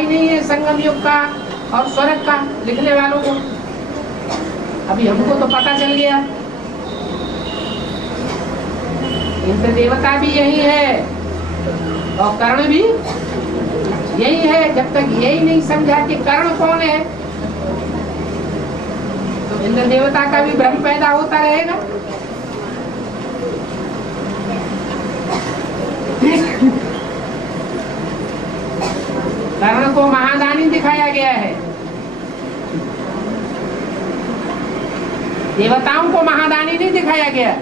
ही नहीं है संगम युग का और स्वर्ग का लिखने वालों को। अभी हमको तो पता चल गया। इंद्र देवता भी यही है और कर्ण भी यही है। जब तक यही नहीं समझा कि कर्ण कौन है तो इंद्र देवता का भी भ्रम पैदा होता रहेगा। कर्ण को महादानी दिखाया गया है, देवताओं को महादानी नहीं दिखाया गया।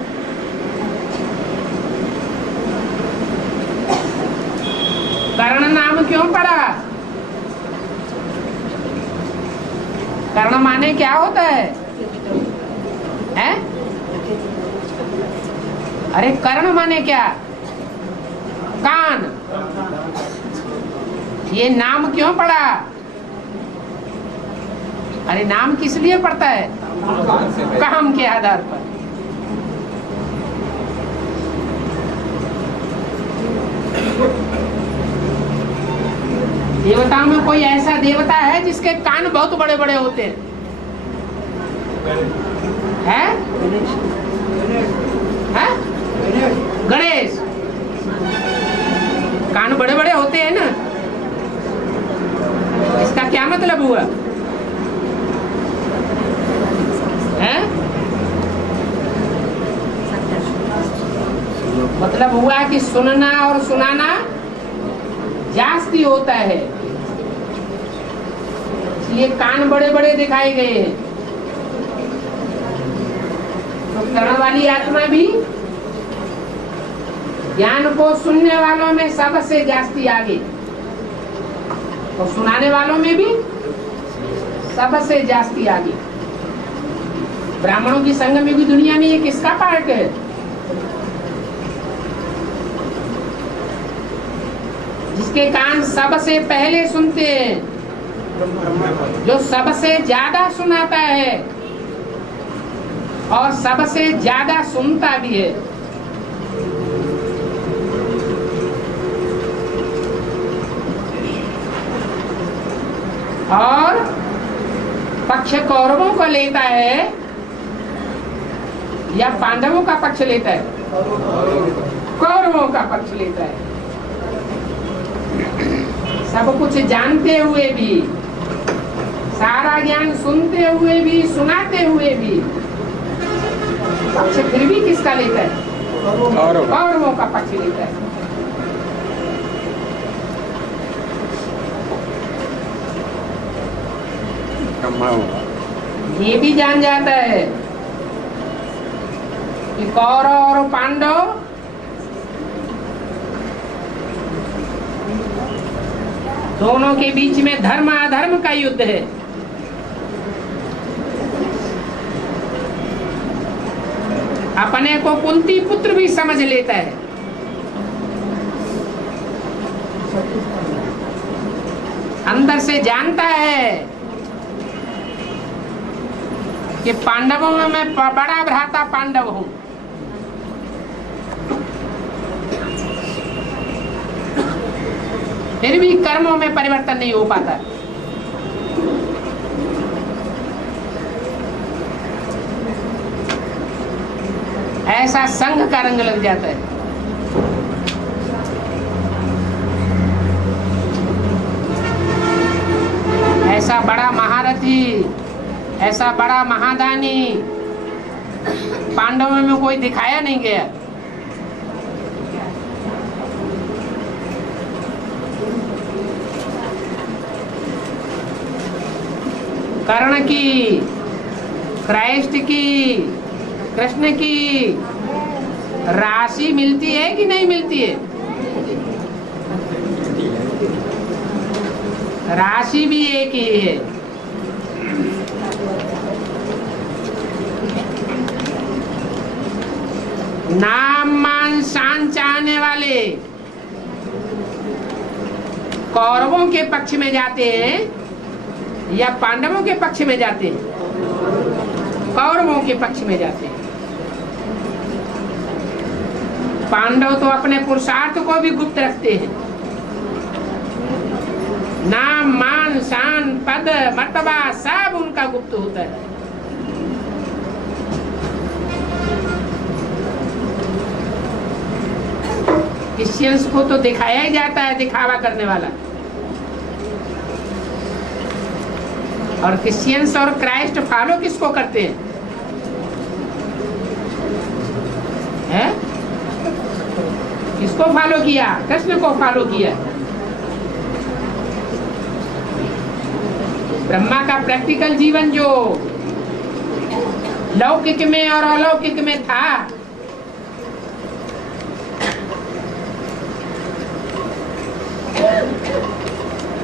कर्ण नाम क्यों पड़ा? कर्ण माने क्या होता है? हैं? अरे कर्ण माने क्या? कान। ये नाम क्यों पड़ा? अरे नाम किस लिए पड़ता है? काम के आधार पर। देवताओं में कोई ऐसा देवता है जिसके कान बहुत बड़े बड़े होते हैं? है? है? गणेश। कान बड़े बड़े होते हैं ना, इसका क्या मतलब हुआ? है? मतलब हुआ कि सुनना और सुनाना जास्ती होता है, इसलिए कान बड़े बड़े दिखाए गए हैं। तो कर्ण वाली आत्मा भी ज्ञान को सुनने वालों में सबसे जास्ती आगे और सुनाने वालों में भी सबसे जास्ती आगे। ब्राह्मणों की संगम युगी दुनिया में ये किसका पार्ट है? जिसके कान सबसे पहले सुनते हैं, जो सबसे ज्यादा सुनाता है और सबसे ज्यादा सुनता भी है। और पक्ष कौरवों को लेता है या पांडवों का पक्ष लेता है? कौरवों का पक्ष लेता है। सब कुछ जानते हुए भी, सारा ज्ञान सुनते हुए भी, सुनाते हुए भी पक्ष फिर भी किसका लेता है? कौरवों का पक्ष लेता है। ये भी जान जाता है कि कौरव और पांडव दोनों के बीच में धर्म अधर्म का युद्ध है। अपने को कुंती पुत्र भी समझ लेता है। अंदर से जानता है कि पांडवों में मैं बड़ा भ्राता पांडव हूं। फिर भी कर्मों में परिवर्तन नहीं हो पाता। ऐसा संघ का रंग लग जाता है। ऐसा बड़ा महारथी, ऐसा बड़ा महादानी पांडवों में कोई दिखाया नहीं गया। कर्ण की, क्राइस्ट की, कृष्ण की राशि मिलती है कि नहीं मिलती है? राशि भी एक ही है। नाम मान शान चाहने वाले कौरवों के पक्ष में जाते हैं या पांडवों के पक्ष में जाते हैं? कौरवों के पक्ष में जाते हैं। पांडव तो अपने पुरुषार्थ को भी गुप्त रखते हैं। नाम, मान, शान, पद, मर्तबा सब उनका गुप्त होता है। क्रिश्चियंस को तो दिखाया ही जाता है, दिखावा करने वाला। और क्रिश्चियंस और क्राइस्ट फॉलो किसको करते हैं? किसको फॉलो किया? कृष्ण को फॉलो किया। ब्रह्मा का प्रैक्टिकल जीवन जो लौकिक में और अलौकिक में था,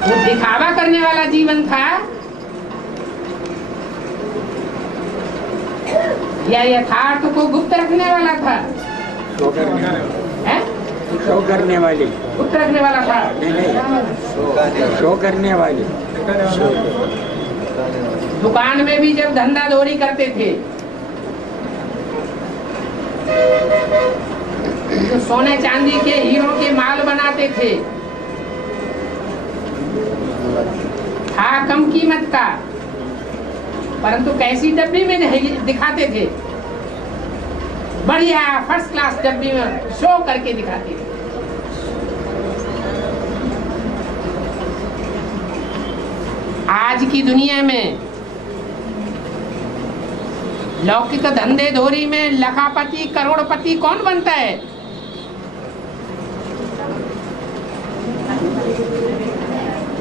वो दिखावा करने वाला जीवन था या यथार्थ को गुप्त रखने वाला था? शो करने वाली, गुप्त रखने वाला था। नहीं, शो करने वाली। दुकान में भी जब धंधा दौरी करते थे तो सोने चांदी के, हीरो के माल बनाते थे, था कम कीमत का, परंतु कैसी डब्बी में दिखाते थे? बढ़िया फर्स्ट क्लास डब्बी में शो करके दिखाते थे। आज की दुनिया में लौकिक धंधे धोरी में लखापति करोड़पति कौन बनता है?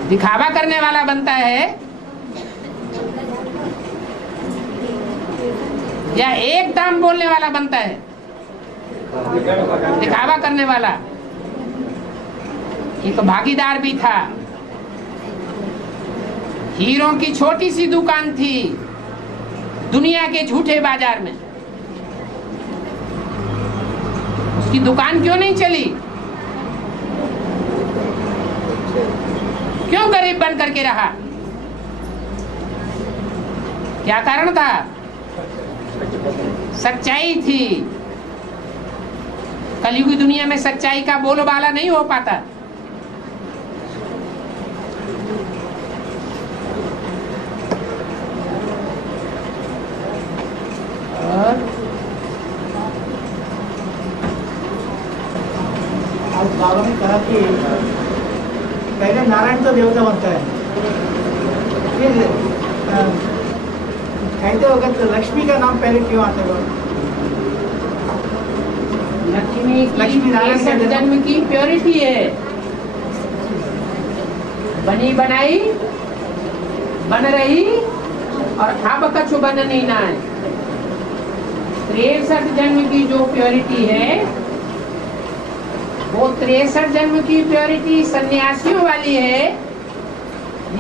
दिखावा करने वाला बनता है या एक दाम बोलने वाला बनता है? दिखावा करने वाला। एक भागीदार भी था, हीरो की छोटी सी दुकान थी दुनिया के झूठे बाजार में। उसकी दुकान क्यों नहीं चली? क्यों गरीब बन करके रहा? क्या कारण था? सच्चाई थी। कलयुगी दुनिया में सच्चाई का बोलबाला नहीं हो पाता। और आज बाबा ने कहा कि पहले नारायण तो देवता बनता है, फिर कहते होगा तो लक्ष्मी का नाम पहले क्यों आता है? लक्ष्मी नारायण जन्म की प्योरिटी है। बनी बनाई बन रही और अब कछु बन नहीं ना है। 63 जन्म की जो प्योरिटी है वो 63 जन्म की प्योरिटी सन्यासियों वाली है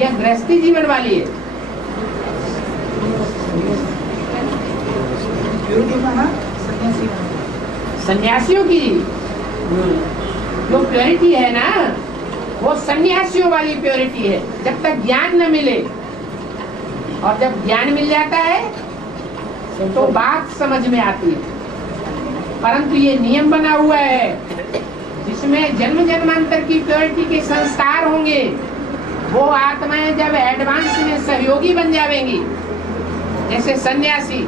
या गृहस्थी जीवन वाली है? सन्यासियों की जो प्योरिटी है ना, वो सन्यासियों वाली प्योरिटी है। जब तक ज्ञान न मिले, और जब ज्ञान मिल जाता है तो बात समझ में आती है। परंतु ये नियम बना हुआ है जिसमें जन्म जन्मांतर की प्योरिटी के संस्कार होंगे। वो आत्माएं जब एडवांस में सहयोगी बन जाएंगी, जैसे सन्यासी,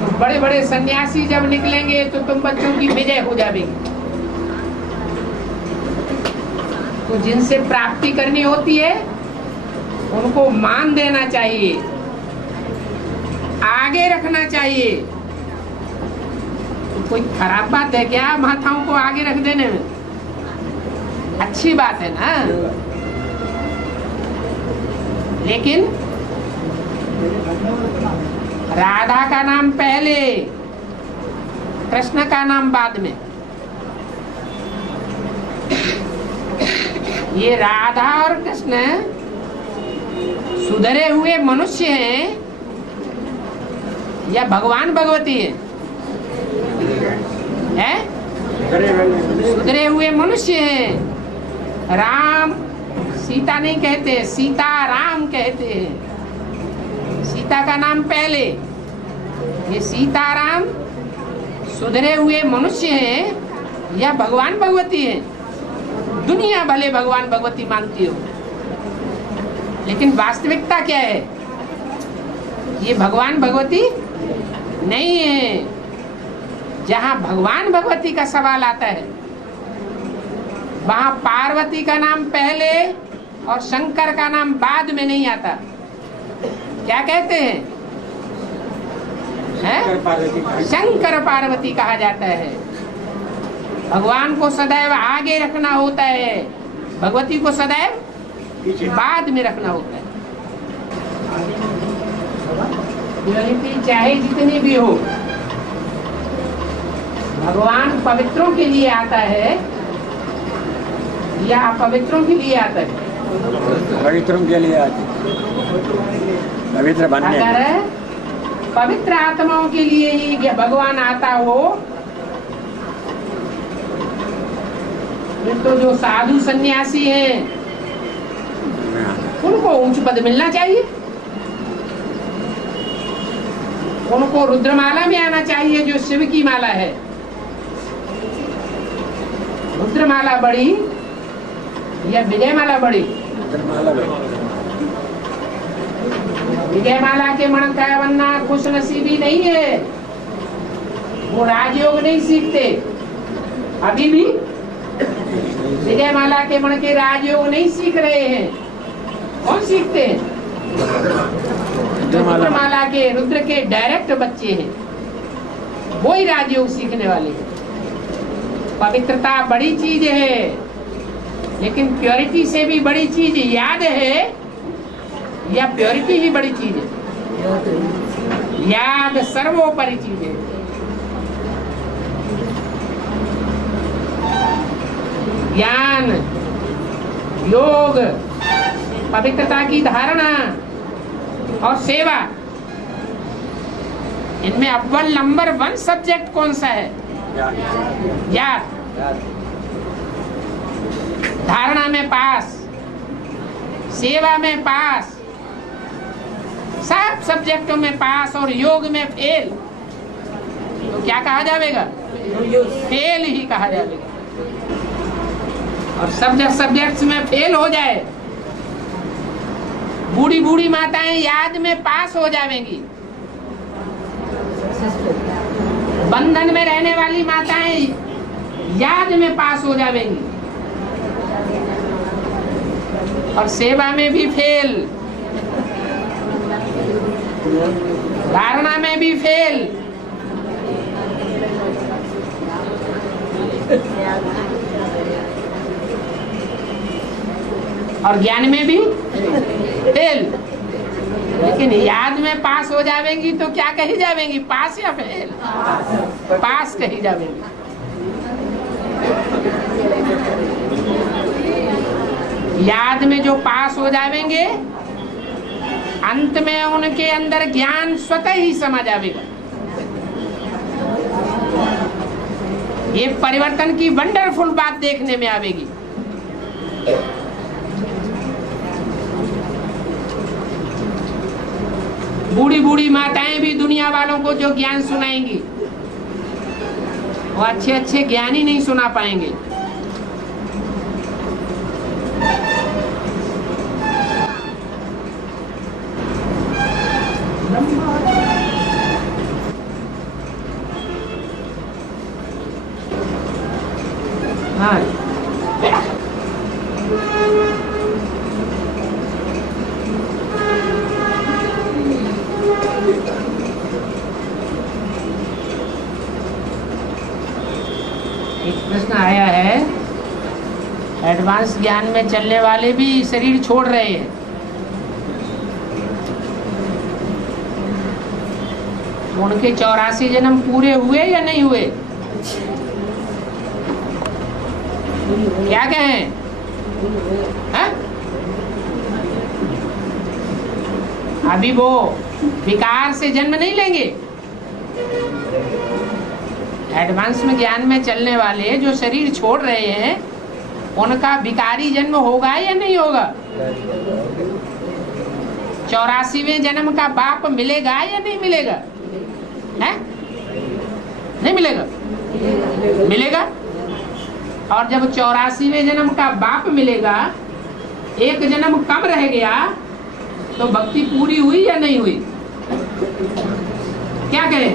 तो बड़े बड़े सन्यासी जब निकलेंगे तो तुम बच्चों की विजय हो जाएगी। तो जिनसे प्राप्ति करनी होती है उनको मान देना चाहिए, आगे रखना चाहिए। तो कोई खराब बात है क्या माताओं को आगे रख देने में? अच्छी बात है ना। लेकिन राधा का नाम पहले, कृष्ण का नाम बाद में। ये राधा और कृष्ण सुधरे हुए मनुष्य हैं या भगवान भगवती है? सुधरे हुए मनुष्य हैं। राम सीता नहीं कहते, सीता राम कहते हैं। सीता का नाम पहले। ये सीताराम सुधरे हुए मनुष्य हैं या भगवान भगवती हैं? दुनिया भले भगवान भगवती मानती हो, लेकिन वास्तविकता क्या है? ये भगवान भगवती नहीं है। जहां भगवान भगवती का सवाल आता है वहां पार्वती का नाम पहले और शंकर का नाम बाद में नहीं आता। क्या कहते हैं? शंकर पार्वती कहा जाता है। भगवान को सदैव आगे रखना होता है, भगवती को सदैव बाद में रखना होता है। प्योरिटी चाहे जितनी भी हो, भगवान पवित्रों के लिए आता है या अपवित्रों के लिए आता है? पवित्रों के लिए आते, पवित्र बनने। अगर पवित्र आत्माओं के लिए ही भगवान आता हो तो जो साधु सन्यासी हैं उनको उच्च पद मिलना चाहिए, उनको रुद्रमाला में आना चाहिए जो शिव की माला है। रुद्रमाला बड़ी या विजयमाला बड़ी? विजयमाला के मण का बनना खुश नसीबी नहीं है, वो राजयोग नहीं सीखते। अभी भी विजयमाला के मण के राजयोग नहीं सीख रहे हैं। कौन सीखते हैं? रुद्रमाला के, रुद्र के डायरेक्ट बच्चे हैं, वो ही राजयोग सीखने वाले हैं। पवित्रता बड़ी चीज है, लेकिन प्योरिटी से भी बड़ी चीज याद है या प्योरिटी ही बड़ी चीज है? याद सर्वोपरि चीज है। ज्ञान, योग, पवित्रता की धारणा और सेवा, इनमें अव्वल नंबर 1 सब्जेक्ट कौन सा है? याद। धारणा में पास, सेवा में पास, सब सब्जेक्टों में पास और योग में फेल, तो क्या कहा जाएगा? फेल ही कहा जाएगा। और सब्जेक्ट्स में फेल हो जाए, बूढ़ी बूढ़ी माताएं याद में पास हो जाएंगी, बंधन में रहने वाली माताएं याद में पास हो जाएंगी, और सेवा में भी फेल, धारणा में भी फेल, और ज्ञान में भी फेल। लेकिन याद में पास हो जाएंगी तो क्या कही जाएंगी? पास या फेल? पास कही जाएंगी। याद में जो पास हो जाएंगे, अंत में उनके अंदर ज्ञान स्वतः ही समा जाएगा। ये परिवर्तन की वंडरफुल बात देखने में आवेगी। बूढ़ी बूढ़ी माताएं भी दुनिया वालों को जो ज्ञान सुनाएंगी, वो अच्छे अच्छे ज्ञान ही नहीं सुना पाएंगे। हाँ, एक प्रश्न आया है, एडवांस ज्ञान में चलने वाले भी शरीर छोड़ रहे हैं, उनके 84 जन्म पूरे हुए या नहीं हुए? क्या कहें? है? अभी वो विकार से जन्म नहीं लेंगे। एडवांस में ज्ञान में चलने वाले जो शरीर छोड़ रहे हैं, उनका विकारी जन्म होगा या नहीं होगा? 84वें जन्म का बाप मिलेगा या नहीं मिलेगा? है? नहीं मिलेगा? मिलेगा। और जब 84वें जन्म का बाप मिलेगा, एक जन्म कम रह गया तो भक्ति पूरी हुई या नहीं हुई? क्या कहें?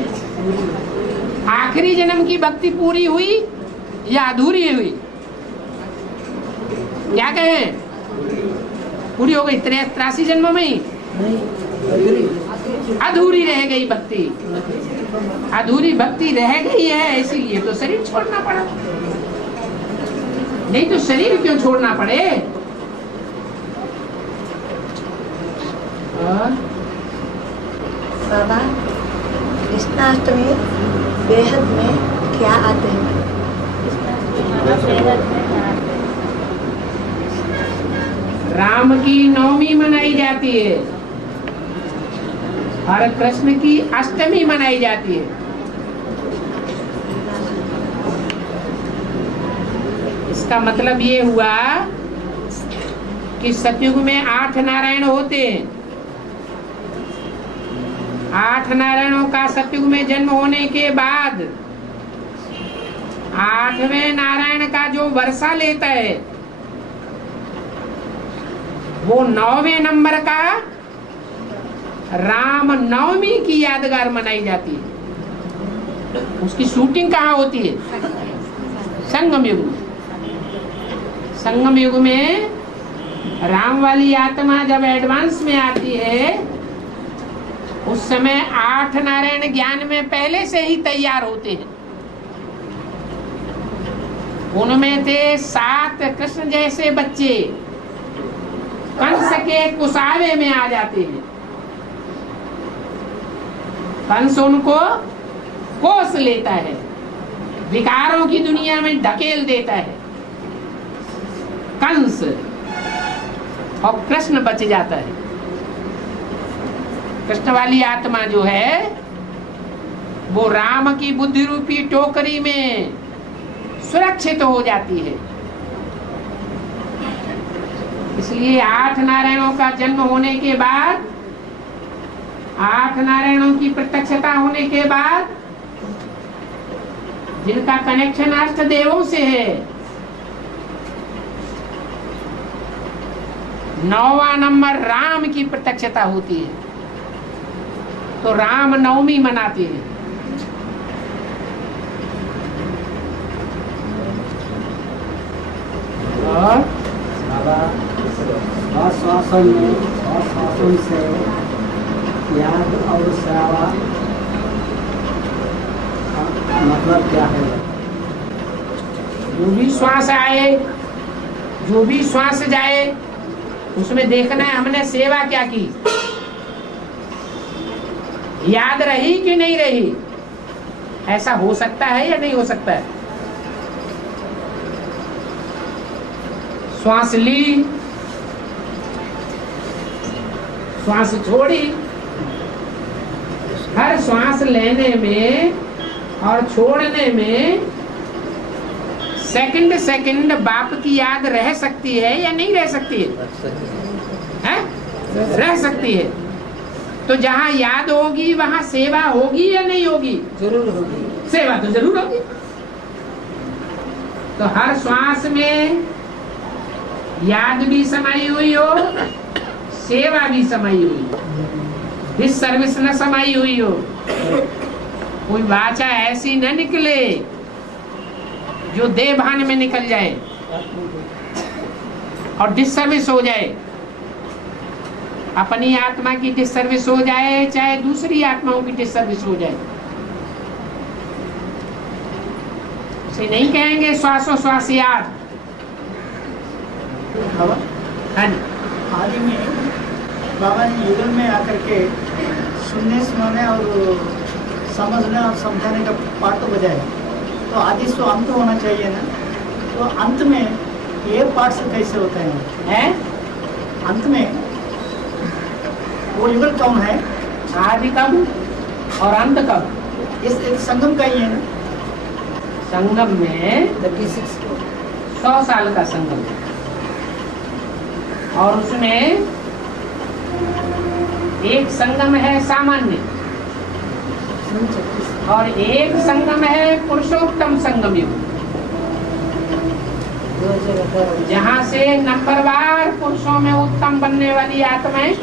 आखिरी जन्म की भक्ति पूरी हुई या अधूरी हुई? क्या कहें? पूरी हो गई 83 जन्मों में ही? अधूरी रह गई भक्ति। अधूरी भक्ति रह गई है, इसीलिए तो शरीर छोड़ना पड़ा। नहीं तो शरीर क्यों छोड़ना पड़े? बाबा, कृष्णाष्टमी बेहद में क्या आते हैं? राम की नवमी मनाई जाती है और कृष्ण की अष्टमी मनाई जाती है। इसका मतलब ये हुआ कि सतयुग में 8 नारायण होते हैं। 8 नारायणों का सतयुग में जन्म होने के बाद 8वें नारायण का जो वर्षा लेता है वो 9वें नंबर का राम नवमी की यादगार मनाई जाती है। उसकी शूटिंग कहाँ होती है? संगम युग में। संगम युग में राम वाली आत्मा जब एडवांस में आती है उस समय 8 नारायण ज्ञान में पहले से ही तैयार होते हैं। उनमें थे 7 कृष्ण जैसे बच्चे, कंस के कुसावे में आ जाते हैं। कंस उनको कोस लेता है, विकारों की दुनिया में ढकेल देता है कंस, और कृष्ण बच जाता है। कृष्ण वाली आत्मा जो है वो राम की बुद्धि रूपी टोकरी में सुरक्षित हो जाती है। इसलिए 8 नारायणों का जन्म होने के बाद, 8 नारायणों की प्रत्यक्षता होने के बाद, जिनका कनेक्शन अष्ट देवों से है, 9वां नंबर राम की प्रत्यक्षता होती है, तो राम नवमी मनाते हैं। और आश्वासन से याद और सेवा मतलब क्या है? जो भी श्वास आए, जो भी श्वास जाए, उसमें देखना है हमने सेवा क्या की, याद रही कि नहीं रही। ऐसा हो सकता है या नहीं हो सकता है? श्वास ली, श्वास छोड़ी, हर श्वास लेने में और छोड़ने में सेकंड सेकंड बाप की याद रह सकती है या नहीं रह सकती है? रह सकती है। तो जहाँ याद होगी वहाँ सेवा होगी या नहीं होगी? जरूर होगी। सेवा तो जरूर होगी। तो हर श्वास में याद भी समाई हुई हो, सेवा भी समाई हुई हो, इस सर्विस न समाई हुई हो। कोई वाचा ऐसी न निकले जो देवभान में निकल जाए और डिसर्विस हो जाए। अपनी आत्मा की डिसर्विस हो जाए, चाहे दूसरी आत्माओं की डिसर्विस हो जाए। उसे नहीं कहेंगे श्वासोश्वास याद। हाँ जी। आदि में बाबा ने युगल में आकर के सुनने सुनाने और समझने और समझाने का पाठ तो बजाया, तो आदि तो अंत होना चाहिए ना। तो अंत में ये पाठ से कैसे होता है? अंत में वो युगल कौन है? आदि कब और अंत कब? इस एक संगम का ही है ना। संगम में 100 साल का संगम है और उसमें एक संगम है सामान्य और एक संगम है पुरुषोत्तम संगम युग, जहाँ से नंबरवार पुरुषों में उत्तम बनने वाली आत्माएं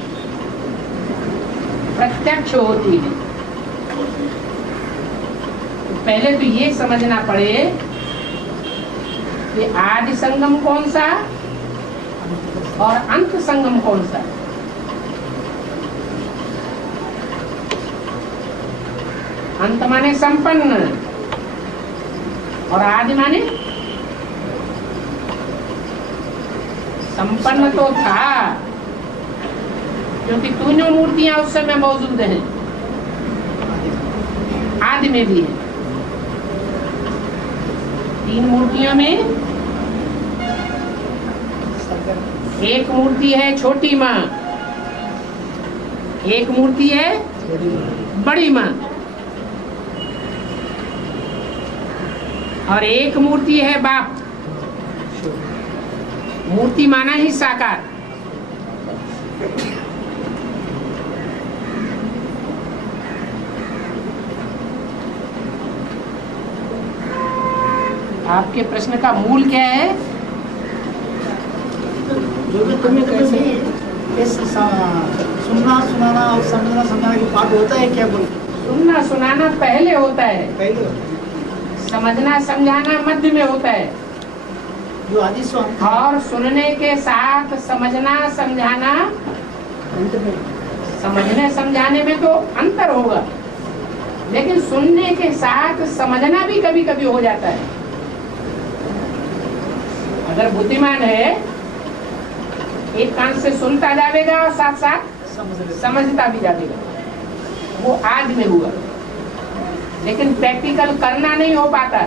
प्रत्यक्ष होती है। पहले तो ये समझना पड़े कि आदि संगम कौन सा और अंत संगम कौन सा। अंत माने संपन्न और आदि माने संपन्न तो था, क्योंकि तीनों मूर्तियां उस समय मौजूद हैं, आदि में भी है। तीन मूर्तियों में एक मूर्ति है छोटी माँ, एक मूर्ति है बड़ी माँ, और एक मूर्ति है बाप। मूर्ति माना ही साकार। आपके प्रश्न का मूल क्या है? जो भी तुम्हें कैसे सुनना सुनाना और समझना समझाना की पाठ होता है क्या? बोल सुनना सुनाना पहले होता है, पहले समझना समझाना मध्य में होता है, जो आदि सो अंत है। और सुनने के साथ समझना समझाना, अंत में समझने समझाने में तो अंतर होगा, लेकिन सुनने के साथ समझना भी कभी कभी हो जाता है। अगर बुद्धिमान है एक कान से सुनता जाएगा और साथ साथ समझता भी जाएगा, वो आज में हुआ। लेकिन प्रैक्टिकल करना नहीं हो पाता।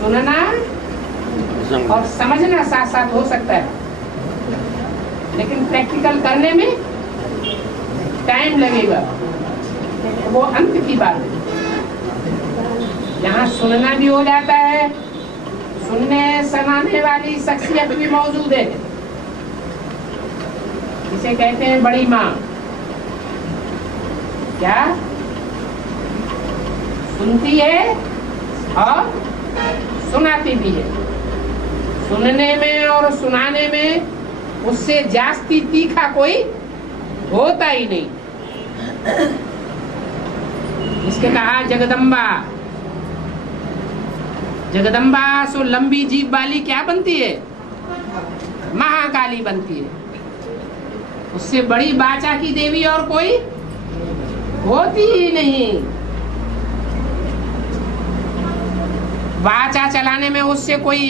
सुनना और समझना साथ साथ हो सकता है, लेकिन प्रैक्टिकल करने में टाइम लगेगा, वो अंत की बात है। यहाँ सुनना भी हो जाता है, सुनने सुनाने वाली शख्सियत भी मौजूद है, इसे कहते हैं बड़ी माँ। क्या सुनती है और सुनाती भी है। सुनने में और सुनाने में उससे जास्ती तीखा कोई होता ही नहीं। इसके कहा जगदम्बा। जगदम्बा सो लंबी जीभ वाली क्या बनती है? महाकाली बनती है। उससे बड़ी बाचा की देवी और कोई होती ही नहीं। बाचा चलाने में उससे कोई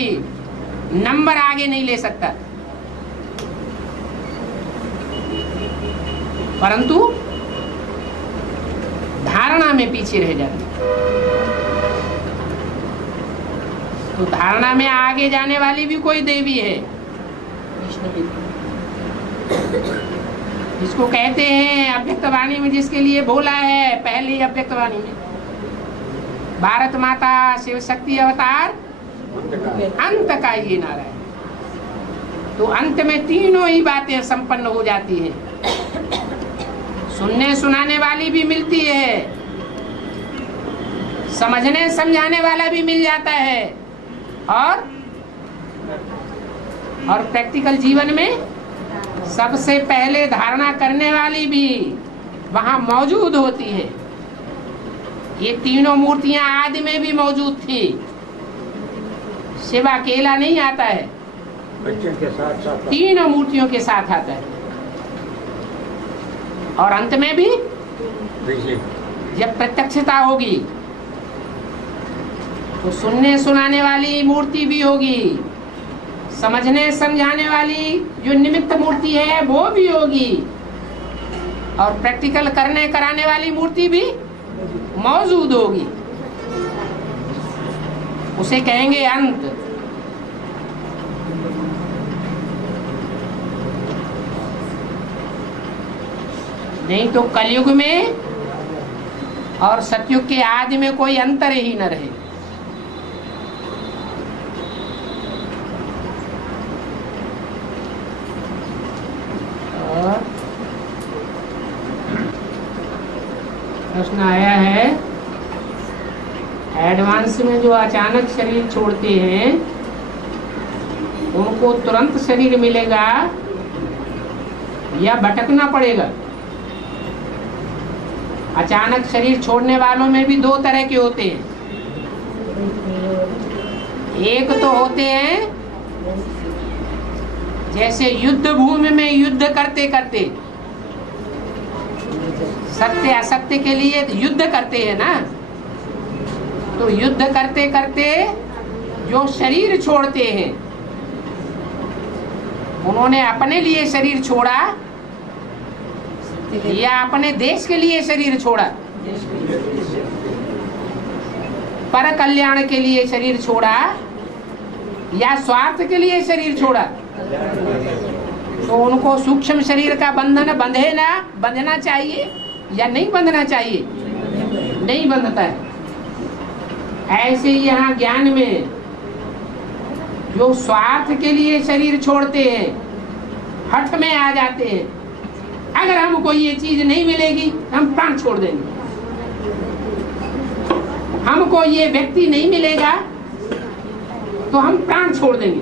नंबर आगे नहीं ले सकता, परंतु धारणा में पीछे रह जाती। तो धारणा में आगे जाने वाली भी कोई देवी है, जिसको कहते हैं अव्यक्तवाणी में, जिसके लिए बोला है पहली अव्यक्तवाणी में, भारत माता शिव शक्ति अवतार अंत का ये नारा है। तो अंत में तीनों ही बातें संपन्न हो जाती हैं। सुनने सुनाने वाली भी मिलती है, समझने समझाने वाला भी मिल जाता है, और प्रैक्टिकल जीवन में सबसे पहले धारणा करने वाली भी वहां मौजूद होती है। ये तीनों मूर्तियां आदि में भी मौजूद थी। शिव अकेला नहीं आता है, बच्चों के साथ साथ तीनों मूर्तियों के साथ आता है। और अंत में भी जब प्रत्यक्षता होगी तो सुनने सुनाने वाली मूर्ति भी होगी, समझने समझाने वाली जो निमित्त मूर्ति है वो भी होगी, और प्रैक्टिकल करने कराने वाली मूर्ति भी मौजूद होगी। उसे कहेंगे अंत। नहीं तो कलयुग में और सतयुग के आदि में कोई अंतर ही न रहे। और प्रश्न आया है, एडवांस में जो अचानक शरीर छोड़ते हैं उनको तुरंत शरीर मिलेगा या भटकना पड़ेगा? अचानक शरीर छोड़ने वालों में भी दो तरह के होते हैं। एक तो होते हैं जैसे युद्ध भूमि में युद्ध करते करते, सत्य असत्य के लिए युद्ध करते हैं ना, तो युद्ध करते करते जो शरीर छोड़ते हैं, उन्होंने अपने लिए शरीर छोड़ा या अपने देश के लिए शरीर छोड़ा, पर कल्याण के लिए शरीर छोड़ा या स्वार्थ के लिए शरीर छोड़ा, तो उनको सूक्ष्म शरीर का बंधन बंधना चाहिए या नहीं बंधना चाहिए? नहीं बंधता है। ऐसे ही यहाँ ज्ञान में जो स्वार्थ के लिए शरीर छोड़ते हैं, हठ में आ जाते हैं, अगर हमको ये चीज नहीं मिलेगी हम प्राण छोड़ देंगे, हमको ये व्यक्ति नहीं मिलेगा तो हम प्राण छोड़ देंगे।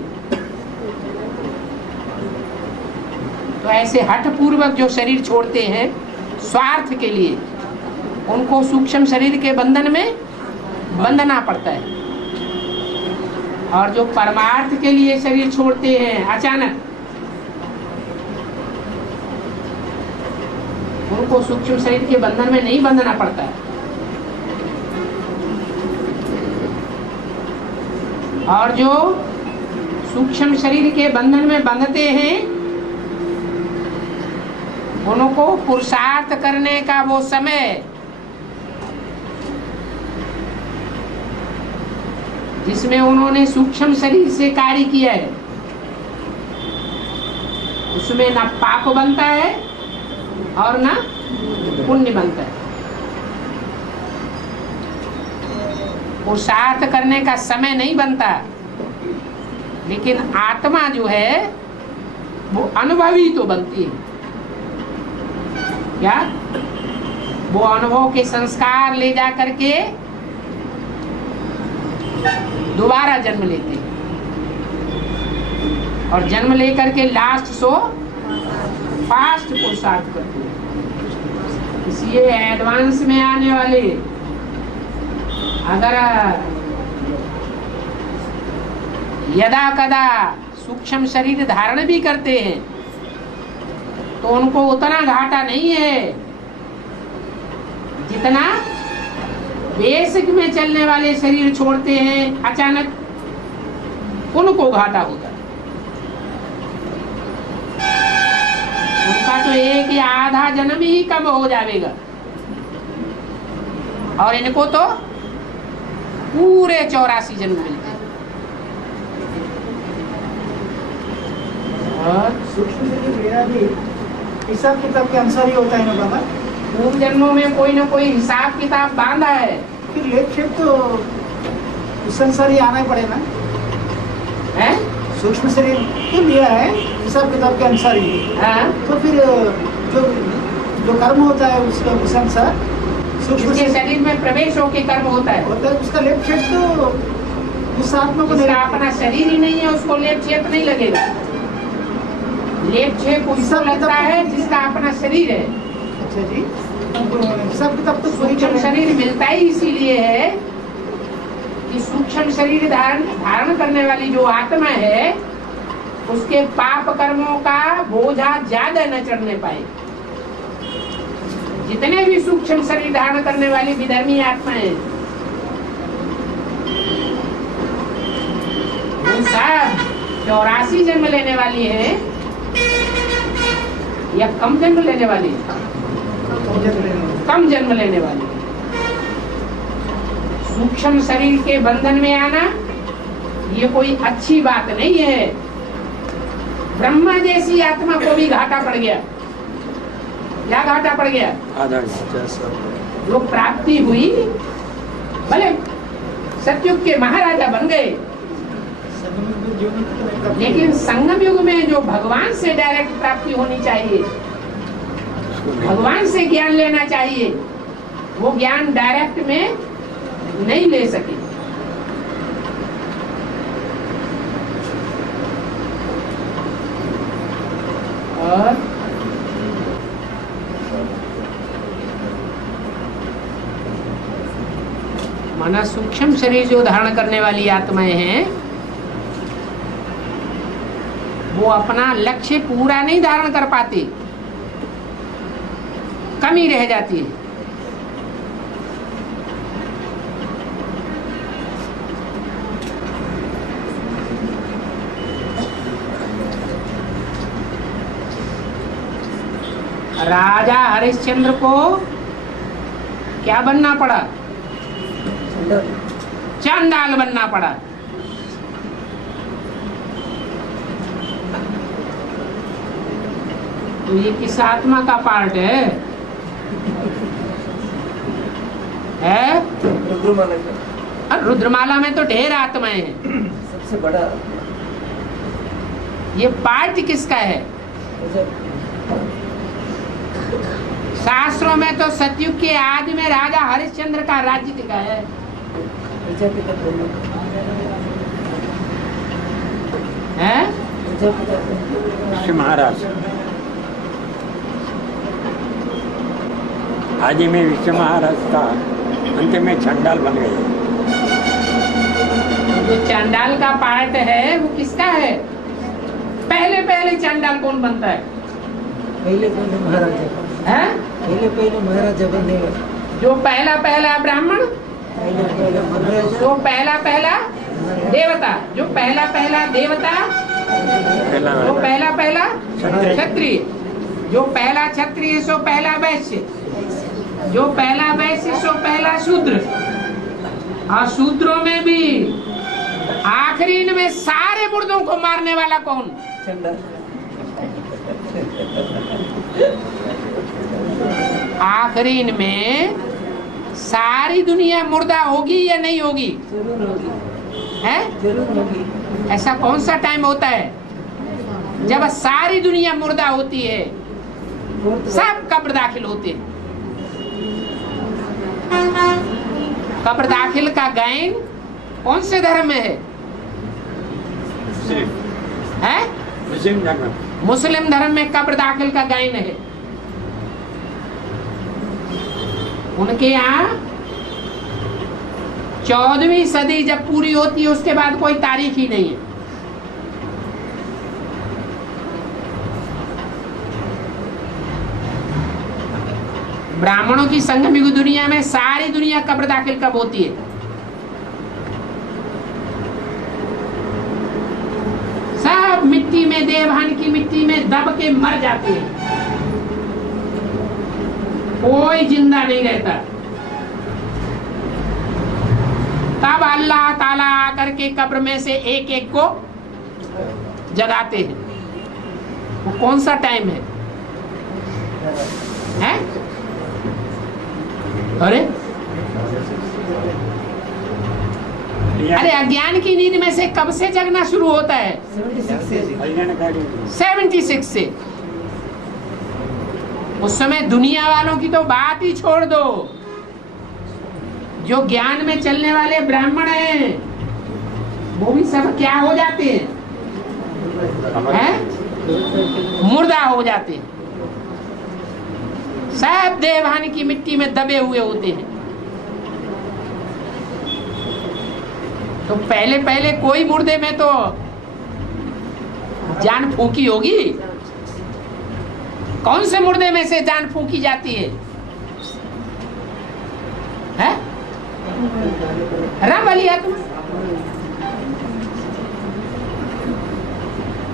तो ऐसे हठ पूर्वक जो शरीर छोड़ते हैं स्वार्थ के लिए, उनको सूक्ष्म शरीर के बंधन में बंधना पड़ता है। और जो परमार्थ के लिए शरीर छोड़ते हैं अचानक, उनको सूक्ष्म शरीर के बंधन में नहीं बंधना पड़ता है। और जो सूक्ष्म शरीर के बंधन में बंधते हैं, उनको पुरुषार्थ करने का वो समय जिसमें उन्होंने सूक्ष्म शरीर से कार्य किया है, उसमें ना पाप बनता है और ना पुण्य बनता है। पुरुषार्थ करने का समय नहीं बनता, लेकिन आत्मा जो है वो अनुभवी तो बनती है। क्या? वो अनुभव के संस्कार ले जा करके दोबारा जन्म लेते हैं, और जन्म लेकर के लास्ट सो फास्ट पुरुषार्थ करते हैं। इसलिए एडवांस में आने वाले अगर यदा कदा सूक्ष्म शरीर धारण भी करते हैं तो उनको उतना घाटा नहीं है जितना बेसिक में चलने वाले शरीर छोड़ते हैं अचानक, उनको घाटा होता है। उनका तो एक या आधा जन्म ही कम हो जाएगा, और इनको तो पूरे 84 जन्म मिलते हैं। और सूक्ष्म शरीर मेरा भी हिसाब किताब के अनुसार ही होता है ना बाबा? पूर्व जन्मों में कोई ना कोई हिसाब किताब बांधा है, फिर लेट शेप तो उस अनुसार ही आना ही पड़ेगा है? सूक्ष्म शरीर तो लिया है हिसाब किताब के अनुसार ही, हाँ? तो फिर जो कर्म होता है उसका उस अनुसार सूक्ष्म जिसके शरीर में प्रवेश होके कर्म होता है, उसका लेप शेप तो उस आत्मा को जिसका नहीं। अपना शरीर ही नहीं है उसको लेप छेप नहीं लगेगा। लेप छेप उसको लगता है जिसका अपना शरीर है। अच्छा जी, हिसाब किताब तो पूरी सूक्ष्म शरीर मिलता ही इसीलिए है कि सूक्ष्म शरीर धारण करने वाली जो आत्मा है उसके पाप कर्मों का बोझा ज्यादा न चढ़ने पाए। जितने भी सूक्ष्म शरीर धारण करने वाली विधर्मी आत्माएं वो सब 84 जन्म लेने वाली है या कम जन्म लेने वाली है? कम जन्म लेने वाली। सूक्ष्म शरीर के बंधन में आना ये कोई अच्छी बात नहीं है। ब्रह्मा जैसी आत्मा को भी घाटा पड़ गया। क्या घाटा पड़ गया? जो प्राप्ति हुई, भले सतयुग के महाराजा बन गए, लेकिन संगम युग में जो भगवान से डायरेक्ट प्राप्ति होनी चाहिए, भगवान से ज्ञान लेना चाहिए, वो ज्ञान डायरेक्ट में नहीं ले सके। और माना सूक्ष्म शरीर जो धारण करने वाली आत्माएं हैं वो अपना लक्ष्य पूरा नहीं धारण कर पाती, कमी रह जाती है। राजा हरिश्चंद्र को क्या बनना पड़ा? चांडाल बनना पड़ा। तो ये किस आत्मा का पार्ट है? रुद्रमाला में तो ढेर आत्माएं हैं, सबसे बड़ा ये पार्ट किसका है? शास्त्रों में तो सतयुग के आदि में राजा हरिश्चंद्र का राज्य दिखा है। ऋषि महाराज आदि में ऋषि महाराज था, अंत में चांडाल बन गए। जो चांडाल का पार्ट है वो किसका है? पहले पहले चांडाल कौन बनता है? पहले महाराजा है? पहले महाराजा बने। जो पहला पहला ब्राह्मण, जो पहला पहला देवता, जो पहला पहला देवता, जो पहला पहला क्षत्रिय, जो पहला क्षत्रिय सो पहला वैश्य, जो पहला वैश्य सो पहला शूद्र, और शूद्रों में भी आखिरी में सारे मुर्दों को मारने वाला कौन? आखिरी में सारी दुनिया मुर्दा होगी या नहीं होगी? है? ऐसा कौन सा टाइम होता है जब सारी दुनिया मुर्दा होती है, सब कब्र दाखिल होते हैं? कब्र दाखिल का गायन कौन से धर्म में है? मुस्लिम धर्म में कब्र दाखिल का गायन है। उनके यहाँ 14वीं सदी जब पूरी होती है उसके बाद कोई तारीख ही नहीं है। ब्राह्मणों की संगमिक दुनिया में सारी दुनिया कब्र दाखिल कब होती है? सब मिट्टी में, देवहान की मिट्टी में दब के मर जाते हैं, कोई जिंदा नहीं रहता। तब अल्लाह ताला आकर के कब्र में से एक एक को जगाते हैं। वो कौन सा टाइम है? हैं? अरे अज्ञान की नींद में से कब से जगना शुरू होता है? 76 से। उस समय दुनिया वालों की तो बात ही छोड़ दो, जो ज्ञान में चलने वाले ब्राह्मण हैं वो भी सब क्या हो जाते हैं? मुर्दा हो जाते हैं। सब देवहानी की मिट्टी में दबे हुए होते हैं। तो पहले पहले कोई मुर्दे में तो जान फूकी होगी। कौन से मुर्दे में से जान फूकी जाती है? रब वाली आत्मा।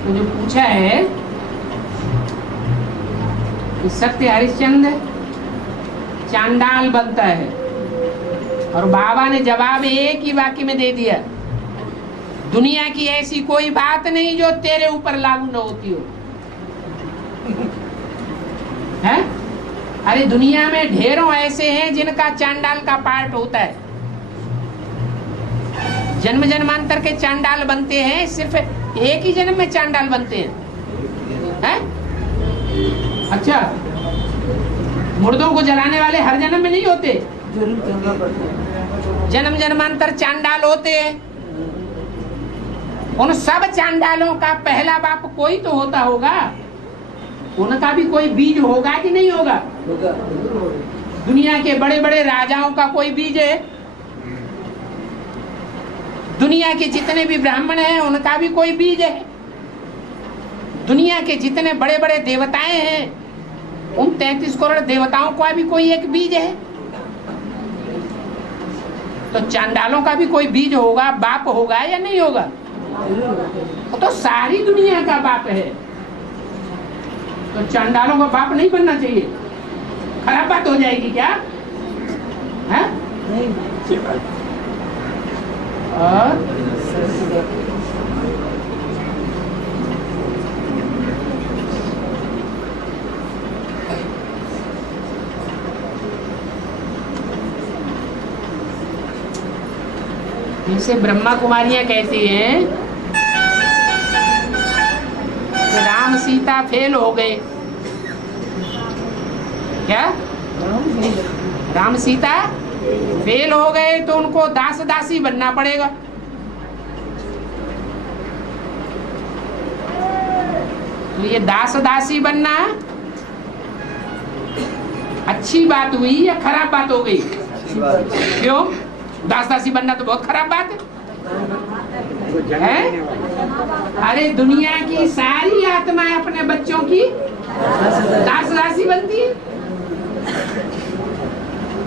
तो जो पूछा है कि सत्य हरिश्चंद्र चांडाल बनता है, और बाबा ने जवाब एक ही वाक्य में दे दिया, दुनिया की ऐसी कोई बात नहीं जो तेरे ऊपर लागू न होती हो। है? अरे दुनिया में ढेरों ऐसे हैं जिनका चांडाल का पार्ट होता है। जन्म जन्मांतर के चांडाल बनते हैं, सिर्फ एक ही जन्म में चांडाल बनते हैं। अच्छा, मुर्दों को जलाने वाले हर जन्म में नहीं होते, जन्म जन्मांतर चांडाल होते हैं। उन सब चांडालों का पहला बाप कोई तो होता होगा, उनका भी कोई बीज होगा कि नहीं होगा? दुनिया के बड़े बड़े राजाओं का कोई बीज दुनिया के जितने भी ब्राह्मण हैं उनका भी कोई बीज है। दुनिया के जितने बड़े बड़े देवताएं हैं उन 33 करोड़ देवताओं का भी कोई एक बीज है। तो चांडालों का भी कोई बीज होगा, बाप होगा या नहीं होगा? वो तो सारी दुनिया का बाप है। तो चांडालों का बाप नहीं बनना चाहिए। खराब बात हो जाएगी क्या? है? और इनसे ब्रह्मा कुमारियां कहती हैं कि राम सीता फेल हो गए। क्या? राम सीता फेल हो गए तो उनको दास दासी बनना पड़ेगा। तो ये दास दासी बनना अच्छी बात हुई या खराब बात हो गई? क्यों? दास दासी बनना तो बहुत खराब बात है? अरे दुनिया की सारी आत्माएं अपने बच्चों की दास दासी बनती है।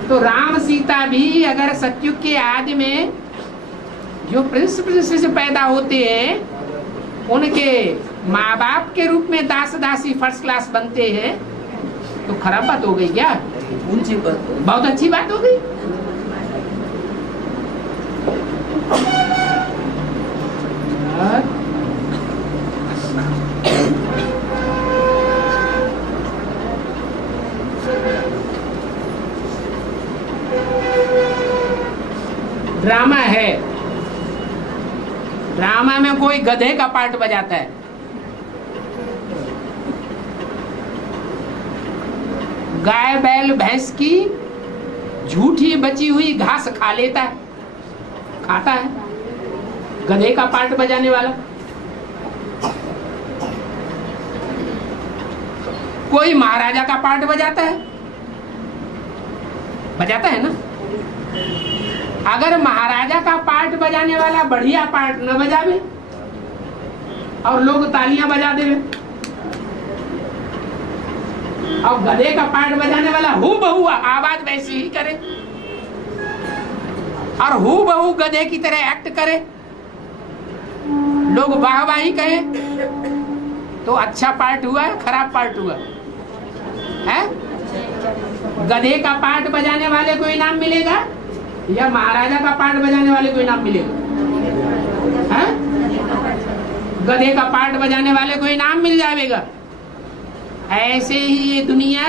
तो राम सीता भी अगर सतयुग के आदि में जो प्रिंस प्रिंसेस से पैदा होते हैं उनके माँ बाप के रूप में दास दासी फर्स्ट क्लास बनते हैं तो खराब बात हो गई क्या? ऊंची बात। बहुत अच्छी बात हो गई। ड्रामा है, ड्रामा में कोई गधे का पार्ट बजाता है, गाय बैल भैंस की झूठी बची हुई घास खा लेता है, खाता है, गधे का पार्ट बजाने वाला। कोई महाराजा का पार्ट बजाता है, बजाता है ना। अगर महाराजा का पार्ट बजाने वाला बढ़िया पार्ट न बजावे और लोग तालियां बजा देवे, और गधे का पार्ट बजाने वाला हूबहू आवाज वैसी ही करे और हूबहू गधे की तरह एक्ट करे, लोग वाहवाही कहे, तो अच्छा पार्ट हुआ है खराब पार्ट हुआ है? गधे का पार्ट बजाने वाले को इनाम मिलेगा या महाराजा का पार्ट बजाने वाले को इनाम मिलेगा? है? गधे का पार्ट बजाने वाले को इनाम मिल जाएगा। ऐसे ही ये दुनिया